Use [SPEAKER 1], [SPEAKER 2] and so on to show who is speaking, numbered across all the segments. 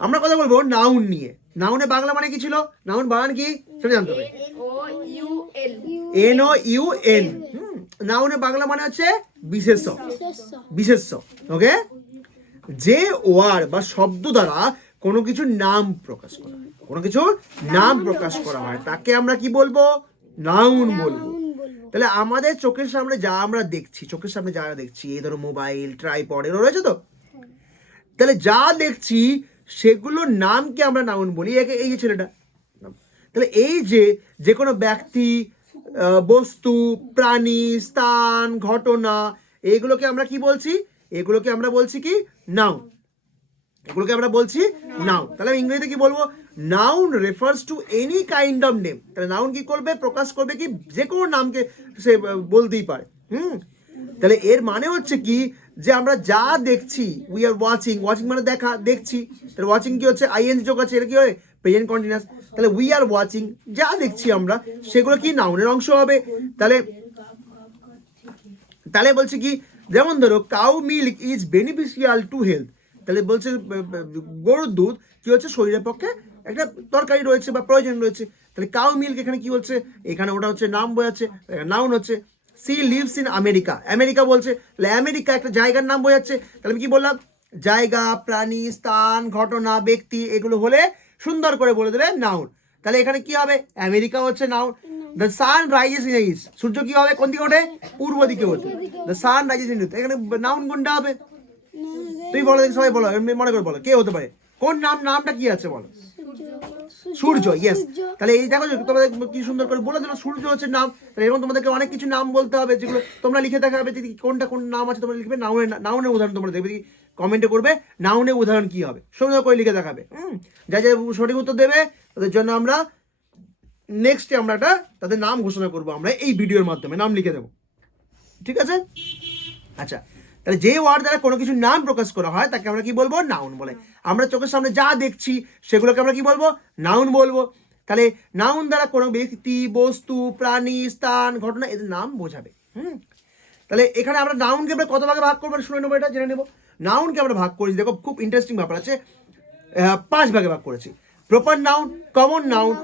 [SPEAKER 1] আমরা কথা বলব নাউন নিয়ে। নাউনে বাংলা মানে কি ছিল? নাউন বানান কি? সেটা জানতে হবে। এন ও ইউ এন নাউনে বাংলা মানে হচ্ছে বিশেষ্য। বিশেষ্য। ওকে যে ওয়ার বা শব্দ দ্বারা কোনো কিছু নাম প্রকাশ করা হয়। কোনো কিছু নাম প্রকাশ করা হয়। তাকে আমরা কি বলব? নাউন বলব। তাহলে আমাদের চোখের সামনে যা আমরা দেখছি চোখের সামনে যা দেখছি এই ধরো মোবাইল ট্রাইপড এগুলো রয়েছে তো? তাহলে যা দেখছি সেগুলোর নামকে আমরা নাউন বলি, একে এই যে ছেলেটা। তাহলে এই যে যে কোনো ব্যক্তি বস্তু, প্রাণী, স্থান, ঘটনা এইগুলোকে আমরা কি বলছি? এগুলোকে আমরা বলছি কি? নাউন এগুলোকে আমরা বলছি নাউন তাহলে আমি ইংরেজিতে কি বলব? Noun refers to any kind of name তাহলে নাউন কি করবে? প্রকাশ করবে কি? যে কোনো নামকে সে বলতেই পারে। হুম? তাহলে এর মানে হচ্ছে কি? যে আমরা যা দেখছি উই আর ওয়াচিং ওয়াচিং মানে দেখা, দেখছি। তাহলে ওয়াচিং কি হচ্ছে? আইএনজি যোগ আছে, এটা কি হয়? প্রেজেন্ট কন্টিনিউয়াস তাহলে উই আর ওয়াচিং যা দেখছি আমরা, সেগুলো কি নাউনের অংশ হবে? তাহলে তাহলে বলছে কি, যেমন ধরো cow milk is beneficial to health তাহলে বলছে গরুর দুধ কি হচ্ছে? শরীরের পক্ষে একটা তরকারি রয়েছে বা প্রয়োজন রয়েছে। তাহলে কাউ মিল্ক এখানে কি হচ্ছে এখানে ওটা হচ্ছে নাম বোঝাচ্ছে নাউন হচ্ছে। She lives in America. America বলছে তাহলে আমেরিকা একটা জায়গার নাম বোঝাচ্ছে। তাহলে আমি কি বললাম? জায়গা প্রাণী স্থান ঘটনা ব্যক্তি এগুলো হলে সুন্দর করে বলে দেবে নাউন তাহলে এখানে কি হবে? আমেরিকা হচ্ছে noun the sun rises in east সূর্য কি হবে? কোন দিকে ওঠে? পূর্ব দিকে ওঠে। দ্য সান রাইজেস ইন এখানে নাউন কোনটা হবে? তুই বলো দেখি সবাই বলো মনে করে বলো কে হতে পারে? কোন নাম নামটা কি আছে বলো? সূর্য। ইয়েস তাহলে এই দেখো তোমাদের কি সুন্দর করে বলে দিল সূর্য হচ্ছে নাম। তাহলে এরকম তোমাদেরকে অনেক কিছু নাম বলতে হবে যেগুলো তোমরা লিখে দেখা হবে যে কোনটা কোন নাম আছে তোমরা লিখবে নাউনের নাউনের উদাহরণ তোমরা দেখবে কমেন্টে করবে নাউনের উদাহরণ কি হবে। সুন্দর করে লিখে দেখাবে হুম? যা যা সঠিক উত্তর দেবে তাদের জন্য আমরা নেক্সটে আমরা একটা তাদের নাম ঘোষণা করব আমরা এই ভিডিওর মাধ্যমে নাম লিখে দেবো। ঠিক আছে? আচ্ছা তাহলে যে ওয়ার্ড দ্বারা কোনো কিছু নাম প্রকাশ করা হয়, তাকে আমরা কি বলব? নাউন বলে। আমরা চোখের সামনে যা দেখছি, সেগুলোকে আমরা কি বলব? নাউন বলব। তাহলে নাউন দ্বারা কোনো ব্যক্তি, বস্তু, প্রাণী, স্থান, ঘটনা, এদের নাম বোঝাবে। হুম? তাহলে এখানে আমরা নাউনকে আমরা কত ভাগে ভাগ করব শুনে নেব, এটা জেনে নেব। নাউনকে আমরা ভাগ করেছি। দেখো, খুব ইন্টারেস্টিং ব্যাপার আছে। পাঁচ ভাগে ভাগ করেছি। Proper noun common noun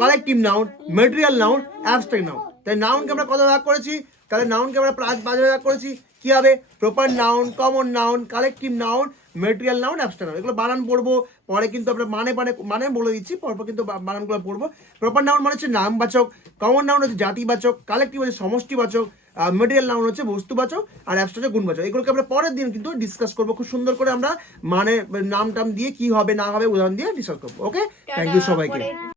[SPEAKER 1] collective noun material noun abstract noun তাই নাউনকে আমরা কত ভাগ করেছি? তাহলে নাউনকে আমরা পাঁচ পাঁচ ভাগে করেছি কি হবে? Proper noun common noun collective noun material noun abstract noun এগুলো বানান পড়ব পরে কিন্তু আমরা মানে মানে মানে বলে দিচ্ছি পরপর কিন্তু বানানগুলো পড়ব। প্রপার নাউন মানে হচ্ছে নামবাচক কমন নাউন হচ্ছে জাতিবাচক কালেকটিভ হচ্ছে সমষ্টিবাচক মেটেরিয়াল নাউন হচ্ছে বস্তুবাচক আর অ্যাবস্ট্রাক্ট গুণবাচক। এগুলোকে আমরা পরের দিন কিন্তু ডিসকাস করব খুব সুন্দর করে আমরা মানে নাম টাম দিয়ে কি হবে না হবে উদাহরণ দিয়ে ডিসকাস করব ওকে থ্যাংক ইউ সবাইকে।